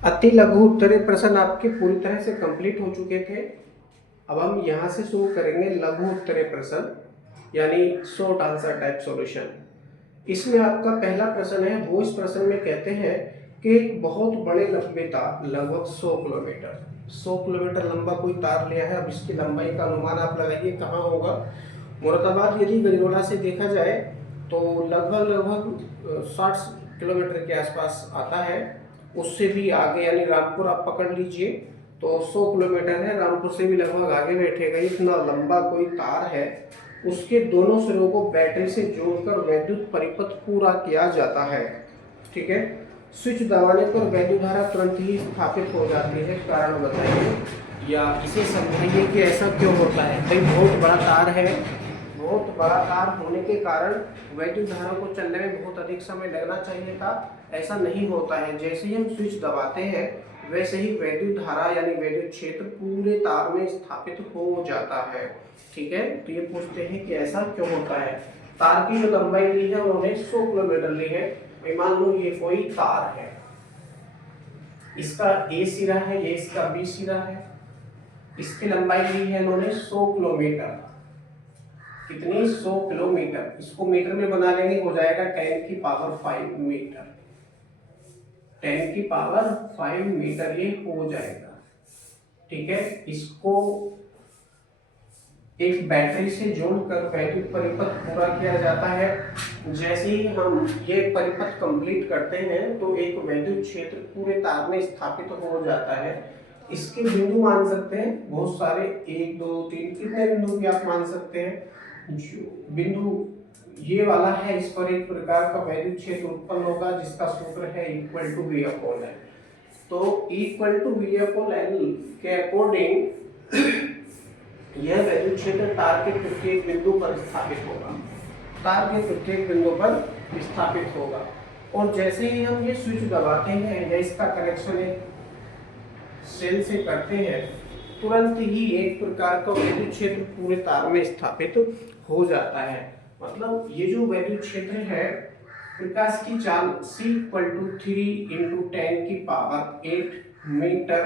अति लघु उत्तरीय प्रश्न आपके पूरी तरह से कंप्लीट हो चुके थे। अब हम यहाँ से शुरू करेंगे लघु उत्तरीय प्रश्न यानी शॉर्ट आंसर टाइप सॉल्यूशन। इसमें आपका पहला प्रश्न है, वो इस प्रश्न में कहते हैं कि एक बहुत बड़े लंबे तार लगभग 100 किलोमीटर लंबा कोई तार लिया है। अब इसकी लंबाई का अनुमान आप लगाइए कहाँ होगा। मुरादाबाद यदि गंजोला से देखा जाए तो लगभग 60 किलोमीटर के आसपास आता है। उससे भी आगे यानी रामपुर आप पकड़ लीजिए तो 100 किलोमीटर है, रामपुर से भी लगभग आगे बैठेगा। इतना लंबा कोई तार है, उसके दोनों सिरों को बैटरी से जोड़कर वैद्युत परिपथ पूरा किया जाता है। ठीक है, स्विच दबाने पर वैद्युत धारा तुरंत ही स्थापित हो जाती है, कारण बताइए या इसे समझाइए कि ऐसा क्यों होता है। भाई बहुत बड़ा तार है, बहुत बड़ा तार होने के कारण वैद्युत धारा को चलने में बहुत अधिक समय लगना चाहिए था, ऐसा नहीं होता है। जैसे ही हम स्विच दबाते हैं वैसे ही वैद्युत धारा यानी वैद्युत क्षेत्र पूरे तार में स्थापित हो जाता है। ठीक है, तो ये पूछते हैं कि ऐसा क्यों होता है। तार की जो लंबाई ली है उन्होंने 100 किलोमीटर ली है। मान लो ये कोई तार है, इसका ए सिरा है, ये इसका बी सिरा है। इसकी लंबाई ली है इन्होंने 100 किलोमीटर। कितनी? 100 किलोमीटर। इसको मीटर में बना लेंगे, हो जाएगा 10 की पावर 5 मीटर। 10 की पावर 5 मीटर ये हो जाएगा। ठीक है, इसको एक बैटरी से जोड़कर वैद्युत परिपथ पूरा किया जाता है। जैसे ही हम ये परिपथ कंप्लीट करते हैं तो एक वैद्युत क्षेत्र पूरे तार में स्थापित हो जाता है। इसके बिंदु मान सकते हैं बहुत सारे, 1 2 3 कितने बिंदु भी आप मान सकते हैं। जो बिंदु ये वाला है, इस पर एक प्रकार का वैद्युत क्षेत्र उत्पन्न होगा जिसका सूत्र है equal to V upon L. तो equal to V upon L के अकॉर्डिंग यह वैद्युत क्षेत्र तार के प्रत्येक बिंदु पर स्थापित होगा, तार के प्रत्येक बिंदु पर स्थापित होगा। और जैसे ही हम ये स्विच दबाते हैं या इसका कनेक्शन एक सेल से करते हैं, तुरंत ही एक प्रकार का वैद्युत क्षेत्र पूरे तार में स्थापित हो जाता है। मतलब ये जो वैद्युत क्षेत्र है, प्रकाश की चाल c = 3 × 10 की पावर 8 मीटर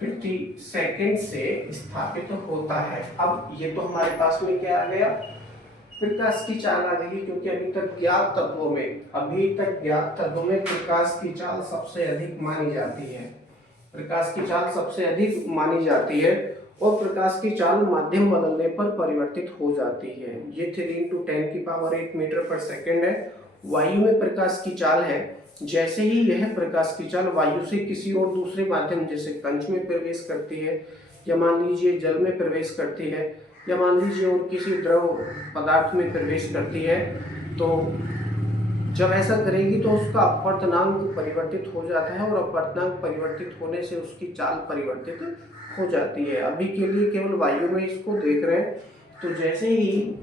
प्रति सेकंड से स्थापित होता है। अब ये तो हमारे पास में क्या आ गया, प्रकाश की चाल आ गई, क्योंकि अभी तक ज्ञात तत्वों में प्रकाश की चाल सबसे अधिक मानी जाती है। प्रकाश की चाल सबसे अधिक मानी जाती है और प्रकाश की चाल माध्यम बदलने पर परिवर्तित हो जाती है। ये 3 × 10 की पावर 8 मीटर पर सेकंड है। वायु में प्रकाश की चाल है, जैसे ही यह प्रकाश की चाल वायु से किसी और दूसरे माध्यम जैसे कंच में प्रवेश करती है, या मान लीजिए जल में प्रवेश करती है, या मान लीजिए और किसी द्रव पदार्थ में प्रवेश करती है, तो जब ऐसा करेगी तो उसका अपवर्तनांक परिवर्तित हो जाता है और अपवर्तनांक परिवर्तित होने से उसकी चाल परिवर्तित हो जाती है। अभी के लिए केवल वायु में इसको देख रहे हैं। तो जैसे ही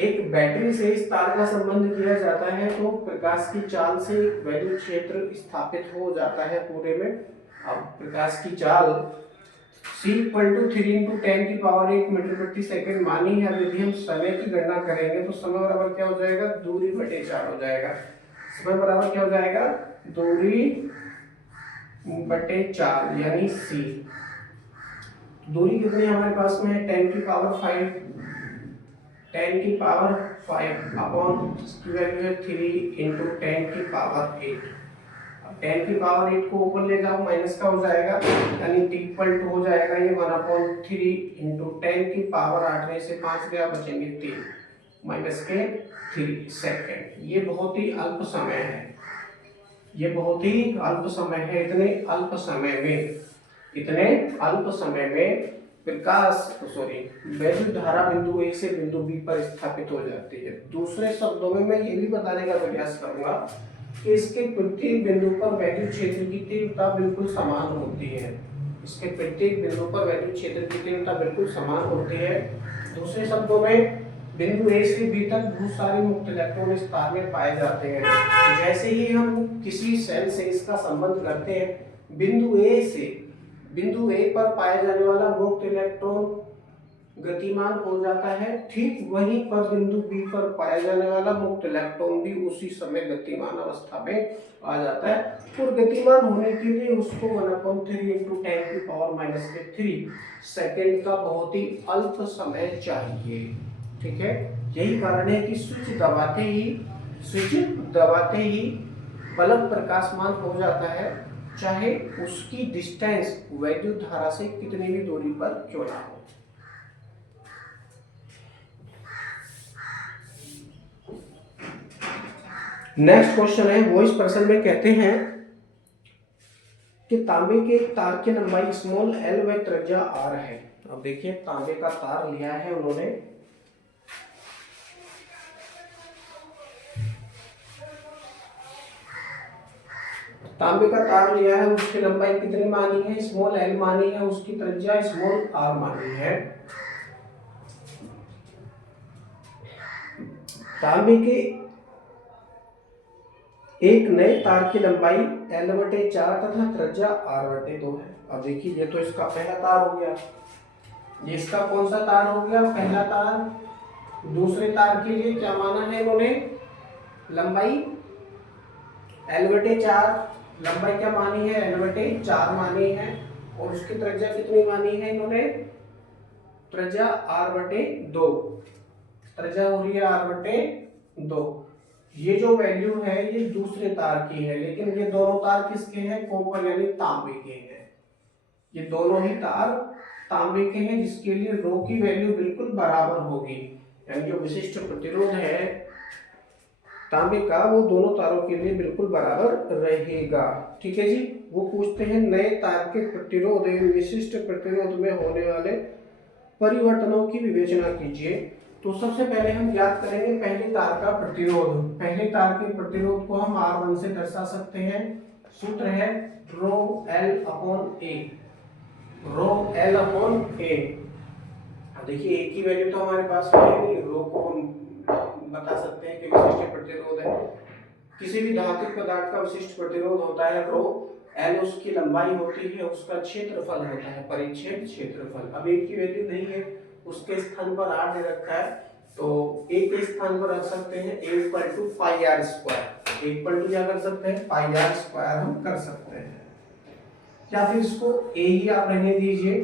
एक बैटरी से इस तार का संबंध किया जाता है तो प्रकाश की चाल से एक वैद्युत क्षेत्र स्थापित हो जाता है पूरे में। अब प्रकाश की चाल c = 3 × 10 की पावर 8 मीटर प्रति सेकंड मानी है। यदि हम समय की गणना करेंगे तो समय बराबर क्या हो जाएगा, दूरी बटे 4 हो जाएगा। समय बराबर क्या हो जाएगा, दूरी बटे 4 यानी c। दूरी कितनी हमारे पास में है, 10 की पावर 5। 10 की पावर 5 अपॉन इसकी वैल्यू है 3 × 10 की पावर 8। 10 की पावर 8 को ऊपर ले जाओ, माइनस का हो जाएगा, यानी इक्वल टू हो जाएगा ये 1/3 × 10 की पावर 8 में से 5 गया, बचेंगे 3 माइनस के 3 सेकेंड। ये बहुत ही अल्प समय है, ये बहुत ही अल्प समय है। इतने अल्प समय में वैद्युत धारा बिंदु ए से बिंदु बी पर स्थापित हो जाती है। दूसरे शब्दों में मैं ये भी बताने का प्रयास करूंगा कि इसके प्रत्येक बिंदु पर वैद्युत क्षेत्र की तीव्रता बिल्कुल समान होती है। इसके प्रत्येक बिंदु पर वैद्युत क्षेत्र की तीव्रता बिल्कुल समान होती है। दूसरे शब्दों में बिंदु ए से बी तक बहुत सारे मुक्त इलेक्ट्रॉन इस तार में पाए जाते हैं। जैसे ही हम किसी सेल से इसका संबंध करते हैं, बिंदु ए पर पाया जाने वाला मुक्त इलेक्ट्रॉन गतिमान हो जाता है, ठीक वहीं पर बिंदु बी पर पाया जाने वाला मुक्त इलेक्ट्रॉन भी उसी समय गतिमान अवस्था में आ जाता है। और गतिमान होने के लिए उसको 1/3 × 10⁻³ सेकेंड का बहुत ही अल्प समय चाहिए। ठीक है, यही कारण है कि स्विच दबाते ही बल्ब प्रकाशमान हो जाता है, चाहे उसकी डिस्टेंस वैद्युत धारा से कितनी भी दूरी पर क्यों ना हो। नेक्स्ट क्वेश्चन है, वो इस प्रश्न में कहते हैं कि तांबे के तार की लंबाई स्मॉल एल व त्रिज्या आर है। अब देखिए, तांबे का तार लिया है उन्होंने, तांबे का तार लिया है, उसकी लंबाई कितनी मानी है, स्मॉल एल मानी है, उसकी त्रिज्या स्मॉल आर मानी है। तांबे के एक नए तार की लंबाई L/4 तथा त्रिज्या R/2 है। अब देखिए, ये तो इसका पहला तार हो गया, ये इसका कौन सा तार हो गया, पहला तार। दूसरे तार के लिए क्या माना है इन्होंने, लंबाई L/4, लंबाई क्या मानी है, L/4 मानी है, और उसकी त्रिज्या कितनी मानी है इन्होंने, त्रिज्या R/2, त्रिज्या हो रही है R/2। ये जो वैल्यू है ये दूसरे तार की है, लेकिन ये दोनों तार किसके हैं, कॉपर यानी तांबे के हैं। ये दोनों ही तार तांबे के हैं, जिसके लिए रो की वैल्यू बिल्कुल बराबर होगी, यानी जो विशिष्ट प्रतिरोध है तांबे का वो दोनों तारों के लिए बिल्कुल बराबर रहेगा। ठीक है जी। वो पूछते हैं नए तार के प्रतिरोध एवं विशिष्ट प्रतिरोध में होने वाले परिवर्तनों की विवेचना कीजिए। तो सबसे पहले हम ज्ञात करेंगे पहले तार का प्रतिरोध। पहले तार के प्रतिरोध को हम R1 से दर्शा सकते हैं। सूत्र है ρL/A, ρL/A। देखिए, एक ही वैल्यू तो हमारे पास है नहीं, रो को हम बता सकते हैं कि विशिष्ट प्रतिरोध है। किसी भी धातु पदार्थ का विशिष्ट प्रतिरोध होता है रो, L उसकी लंबाई होती है, उसका क्षेत्रफल होता है, परिच्छेद क्षेत्रफल। अब एक की वैल्यू नहीं है, उसके स्थान पर R दे रखा है, तो एक के स्थान पर रख सकते हैं A = πr²। एक पर क्या कर सकते हैं, πr² हम कर सकते हैं, या फिर इसको A ही आप रहने दीजिए,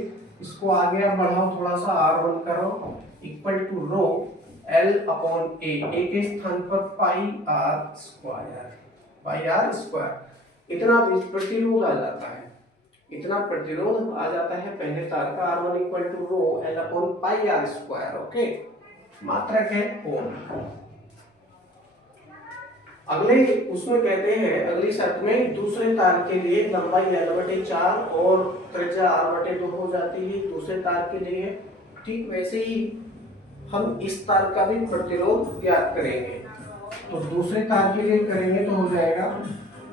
इसको आगे आप बढ़ाओ, थोड़ा सा R1 करो, = ρL/A। A के स्थान पर πr², इतना प्रतिरोध आ जाता है, इतना प्रतिरोध आ जाता है पहले तार का। R1 = ρL/πr²। ओके, मात्रक है ओम। अगले उसमें कहते हैं, अगली शर्त में दूसरे तार के लिए लंबाई L/4 और त्रिज्या R/2 हो जाती है दूसरे तार के लिए। ठीक वैसे ही हम इस तार का भी प्रतिरोध ज्ञात करेंगे। तो दूसरे तार के लिए करेंगे तो हो जाएगा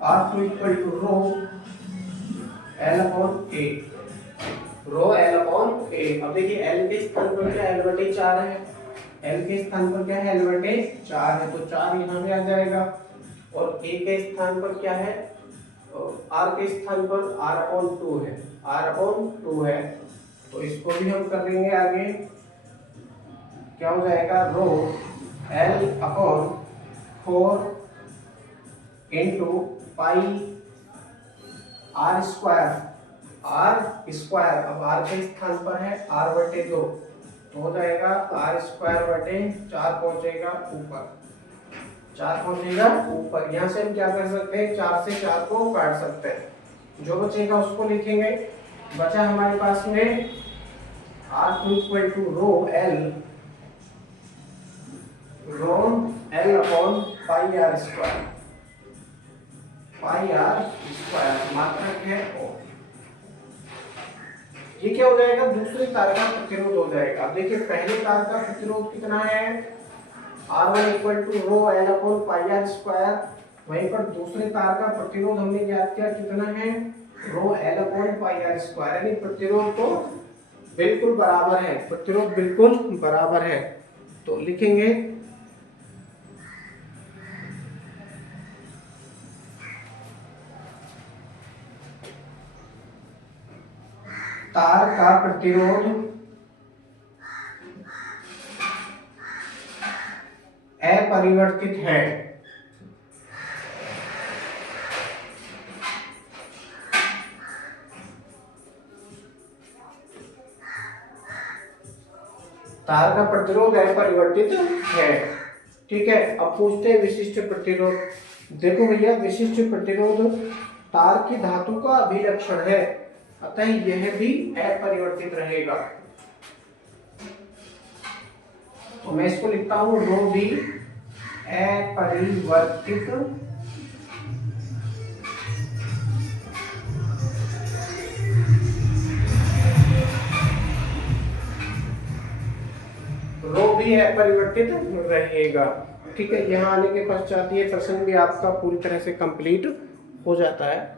R2 = ρL/A। अब देखिए, L के स्थान पर क्या L/4 है, L के स्थान पर क्या है, L/4 है, तो 4 यहाँ में आ जाएगा। और A के स्थान पर क्या है, R के स्थान पर R/2 है, R/2 है, तो इसको भी हम कर लेंगे आगे। क्या हो जाएगा, ρL/4 × πr²। अब R के स्थान पर है R/2, तो हो जाएगा R²/4 पहुंचेगा ऊपर, 4 पहुंचेगा ऊपर। यहाँ से हम क्या कर सकते हैं, 4 से 4 को काट सकते हैं, जो बचेगा उसको लिखेंगे। बचा हमारे पास में R2 = ρL/πr², मात्रक है O। ये क्या हो जाएगा, दूसरे तार का प्रतिरोध हो जाएगा। अब देखिए, पहले तार का प्रतिरोध कितना है, R1 = ρL/πr²। वहीं पर दूसरे तार का प्रतिरोध हमने ज्ञात किया कितना है, ρL/πr², यानी प्रतिरोध तो बिल्कुल बराबर है, प्रतिरोध बिल्कुल बराबर है। तो लिखेंगे तार का प्रतिरोध अपरिवर्तित है। तार का प्रतिरोध अपरिवर्तित है। ठीक है, अब पूछते हैं विशिष्ट प्रतिरोध। देखो भैया, विशिष्ट प्रतिरोध तार की धातु का अभिलक्षण है, अतः यह भी अपरिवर्तित रहेगा। तो मैं इसको लिखता हूं रो भी अपरिवर्तित रो भी अपरिवर्तित रहेगा। ठीक है, यहाँ आने के पश्चात ये प्रश्न भी आपका पूरी तरह से कंप्लीट हो जाता है।